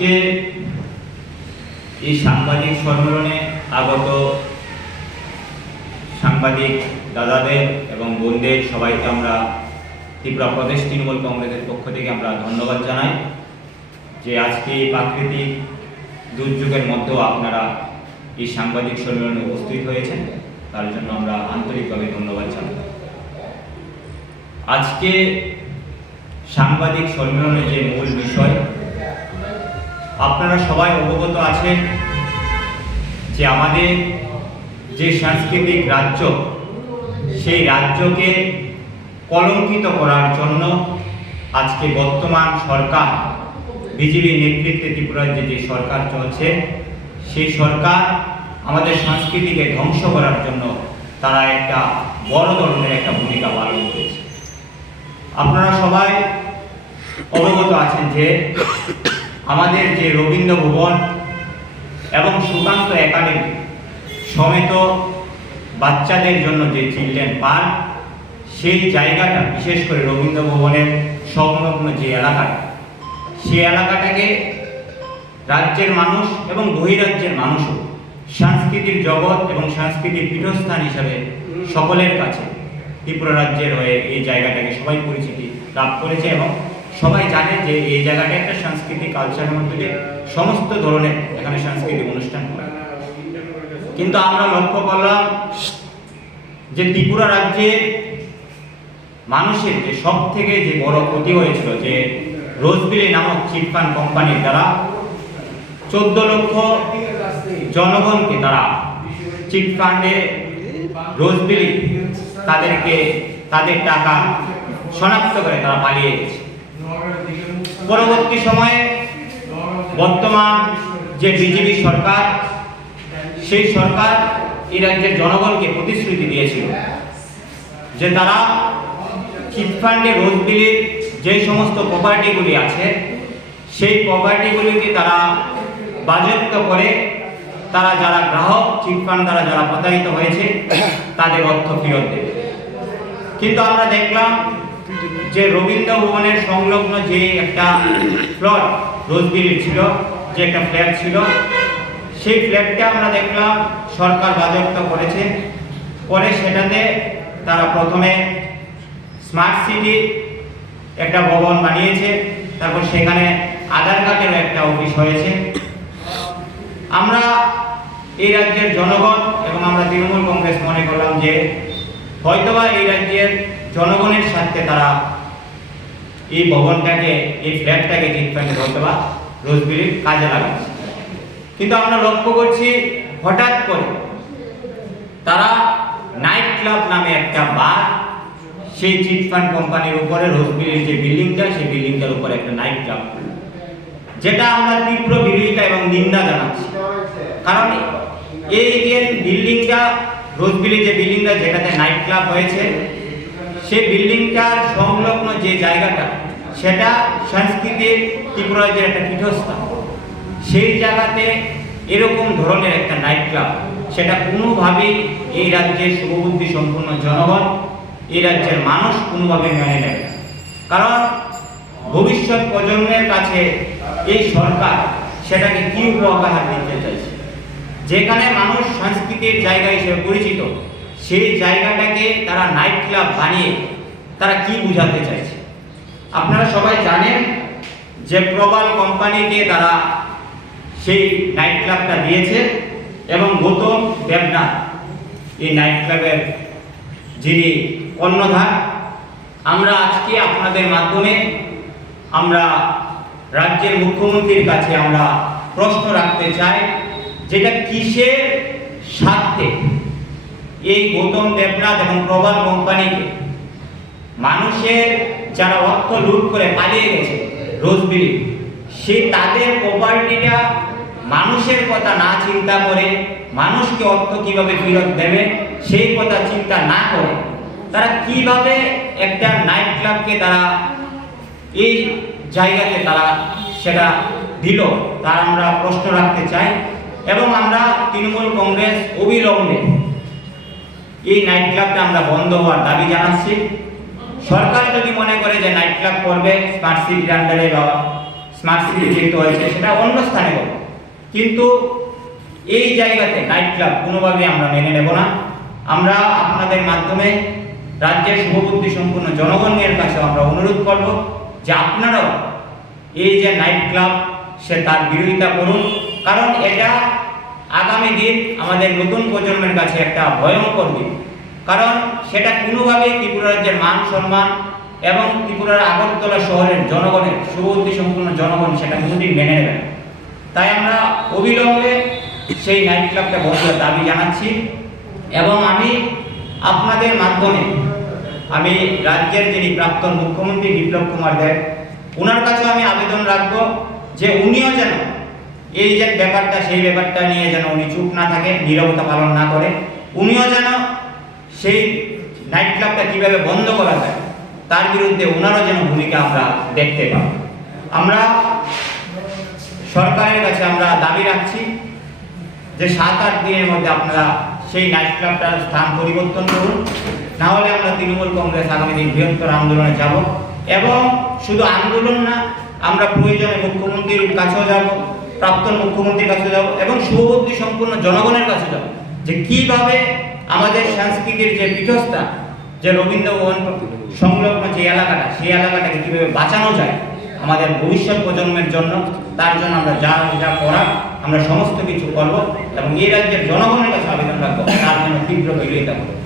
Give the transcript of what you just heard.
আজকে এই সাংবাদিক সম্মেলনে আগত সাংবাদিক দাদাদের এবং বোনদের সবাইকে আমরা ত্রিপুরা প্রদেশ তৃণমূল কংগ্রেসের পক্ষ থেকে আমরা ধন্যবাদ জানাই যে আজকে এই প্রাকৃতিক দুর্যোগের মধ্যেও আপনারা এই সাংবাদিক সম্মেলনে উপস্থিত হয়েছেন। তার জন্য আমরা আন্তরিকভাবে ধন্যবাদ জানাই। আজকে সাংবাদিক সম্মেলনের যে মূল বিষয় আপনারা সবাই অবগত আছেন যে আমাদের যে সাংস্কৃতিক রাজ্য, সেই রাজ্যকে কলঙ্কিত করার জন্য আজকে বর্তমান সরকার বিজেপি নেতৃত্বে ত্রিপুরাজ্যে যে সরকার চলছে, সেই সরকার আমাদের সংস্কৃতিকে ধ্বংস করার জন্য তারা একটা বড় ধরনের একটা ভূমিকা পালন করেছে। আপনারা সবাই অবগত আছেন যে আমাদের যে রবীন্দ্র ভবন এবং সুকান্ত একাডেমি সমেত বাচ্চাদের জন্য যে চিলড্রেন পার্ক, সেই জায়গাটা, বিশেষ করে রবীন্দ্র ভবনের সংলগ্ন যে এলাকাটা, সেই এলাকাটাকে রাজ্যের মানুষ এবং বহিরাজ্যের মানুষও সাংস্কৃতিক জগৎ এবং সাংস্কৃতিক পীঠস্থান হিসাবে সকলের কাছে ত্রিপুরা রাজ্যের হয়ে এই জায়গাটাকে সবাই পরিচিতি লাভ করেছে এবং সবাই জানে যে এই জায়গাটা একটা সাংস্কৃতিক কালচারের মধ্যে দিয়ে সমস্ত ধরনের এখানে সাংস্কৃতিক অনুষ্ঠান হয়। কিন্তু আমরা লক্ষ্য করলাম যে ত্রিপুরা রাজ্যে মানুষের যে সব থেকে যে বড় ক্ষতি হয়েছিল যে রোজবিলি নামক চিটফান্ড কোম্পানির দ্বারা চোদ্দ লক্ষ জনগণকে তারা চিটফান্ডে রোজবিলি তাদেরকে তাদের টাকা শনাক্ত করে তারা পালিয়ে গেছে। পরবর্তী সময়ে বর্তমান যে বিজেপি সরকার, সেই সরকার এই রাজ্যের জনগণকে প্রতিশ্রুতি দিয়েছিল যে তারা চিটফান্ডে রোজ রোজবিলির যে সমস্ত প্রপার্টিগুলি আছে, সেই প্রপার্টিগুলিকে তারা বাজেয়াপ্ত করে তারা যারা গ্রাহক চিটফান্ড দ্বারা যারা প্রতারিত হয়েছে, তাদের অর্থ ফেরত দেবে। কিন্তু আমরা দেখলাম যে রবীন্দ্র ভবনের সংলগ্ন যে একটা প্লট রোজবিলির ছিল, যে একটা ফ্ল্যাট ছিল, সেই ফ্ল্যাটটা আমরা দেখলাম সরকার বাজেয়াপ্ত করেছে। পরে সেটাতে তারা প্রথমে স্মার্ট সিটি একটা ভবন বানিয়েছে, তারপর সেখানে আধার কার্ডেরও একটা অফিস হয়েছে। আমরা এই রাজ্যের জনগণ এবং আমরা তৃণমূল কংগ্রেস মনে করলাম যে হয়তোবা এই রাজ্যের জনগণের স্বার্থে তারা এই ভবনটাকে, এই ফ্ল্যাটটাকে চিটফান্ডে হয়তোবা রোজবিলির কাজে লাগাচ্ছে। কিন্তু আমরা লক্ষ্য করছি, হঠাৎ করে তারা নাইট ক্লাব নামে একটা বার সেই চিটফান্ড কোম্পানির উপরে রোজবিলির যে বিল্ডিংটা, সেই বিল্ডিংটার উপরে একটা নাইট ক্লাব। যেটা আমরা তীব্র বিরোধিতা এবং নিন্দা জানাচ্ছি। কারণ এই যে বিল্ডিংটা রোজবিলি যে বিল্ডিংটা, যেটাতে নাইট ক্লাব হয়েছে সেই বিল্ডিংটার সংলগ্ন যে জায়গাটা, সেটা সংস্কৃতির ত্রিপুরাজ্যের একটা পীঠস্থান। সেই জায়গাতে এরকম ধরনের একটা নাইট ক্লাব সেটা কোনোভাবেই এই রাজ্যের শুভবুদ্ধি সম্পূর্ণ জনগণ, এই রাজ্যের মানুষ কোনোভাবে মেনে নেয় না। কারণ ভবিষ্যৎ প্রজন্মের কাছে এই সরকার সেটাকে কি উপহার দিতে চাইছে? যেখানে মানুষ সংস্কৃতির জায়গা হিসেবে পরিচিত সেই জায়গাটাকে তারা নাইট ক্লাব বানিয়ে তারা কি বোঝাতে চাইছে? আপনারা সবাই জানেন যে প্রবাল কোম্পানিকে তারা সেই নাইট ক্লাবটা দিয়েছে এবং গৌতম দেবনাথ, এই নাইট ক্লাবের যিনি কর্ণধার, আমরা আজকে আপনাদের মাধ্যমে আমরা রাজ্যের মুখ্যমন্ত্রীর কাছে আমরা প্রশ্ন রাখতে চাই, যেটা কিসের স্বার্থে এই গৌতম দেবনাথ এবং প্রবাল কোম্পানিকে। মানুষের যারা অর্থ লুট করে পালিয়ে গেছে, রোজবিলি সেই তাদের প্রপার্টিটা মানুষের কথা না চিন্তা করে, মানুষকে অর্থ কীভাবে ফেরত দেবে, সেই কথা চিন্তা না করে, তারা কীভাবে একটা নাইট ক্লাবকে তারা, এই জায়গাতে তারা সেটা দিল তার আমরা প্রশ্ন রাখতে চাই। এবং আমরা তৃণমূল কংগ্রেস অবিলম্বে এই নাইট ক্লাবটা আমরা বন্ধ হওয়ার দাবি জানাচ্ছি। সরকার যদি মনে করে যে নাইট ক্লাব করবে স্মার্ট সিটির আন্ডারে বা স্মার্ট সিটি যেহেতু হয়েছে, সেটা অন্য স্থানে করব। কিন্তু এই জায়গাতে নাইট ক্লাব কোনোভাবে আমরা মেনে নেব না। আমরা আপনাদের মাধ্যমে রাজ্যের শুভবুদ্ধি সম্পূর্ণ জনগণের কাছে আমরা অনুরোধ করব যে আপনারাও এই যে নাইট ক্লাব সে তার বিরোধিতা করুন। কারণ এটা আগামী দিন আমাদের নতুন প্রজন্মের কাছে একটা ভয়ঙ্কর দিন। কারণ সেটা কোনোভাবেই ত্রিপুরা রাজ্যের মান সম্মান এবং ত্রিপুরার আগরতলা শহরের জনগণের শুভবুদ্ধি সম্পূর্ণ জনগণ সেটা কোনোদিন মেনে নেবে না। তাই আমরা অবিলম্বে সেই নাইট ক্লাবটা বন্ধের দাবি জানাচ্ছি এবং আমি আপনাদের মাধ্যমে আমি রাজ্যের যিনি প্রাক্তন মুখ্যমন্ত্রী বিপ্লব কুমার দেব ওনার কাছেও আমি আবেদন রাখব যে উনিও যেন এই যে ব্যাপারটা, সেই ব্যাপারটা নিয়ে যেন উনি চুপ না থাকে নীরবতা পালন না করে উনিও যেন সেই নাইট ক্লাবটা কীভাবে বন্ধ করা যায়, তার বিরুদ্ধে ওনারও যেন ভূমিকা আমরা দেখতে পাব আমরা সরকারের কাছে আমরা দাবি রাখছি যে সাত আট দিনের মধ্যে আপনারা সেই নাইট ক্লাবটার স্থান পরিবর্তন করুন। না হলে আমরা তৃণমূল কংগ্রেস আগামী দিন বৃহত্তর আন্দোলনে যাব এবং শুধু আন্দোলন না, আমরা প্রয়োজনে মুখ্যমন্ত্রীর কাছেও যাব। প্রাক্তন মুখ্যমন্ত্রীর কাছে যাব এবং শুভবুদ্ধি সম্পূর্ণ জনগণের কাছে যাব যে কীভাবে আমাদের সংস্কৃতির যে পীঠস্থান যে রবীন্দ্র ভবন সংলগ্ন যে এলাকাটা, সেই এলাকাটাকে কীভাবে বাঁচানো যায়, আমাদের ভবিষ্যৎ প্রজন্মের জন্য, তার জন্য আমরা যা যা করা আমরা সমস্ত কিছু করব এবং এই রাজ্যের জনগণের কাছে আবেদন রাখব, তার জন্য তীব্র বিরোধিতা করব।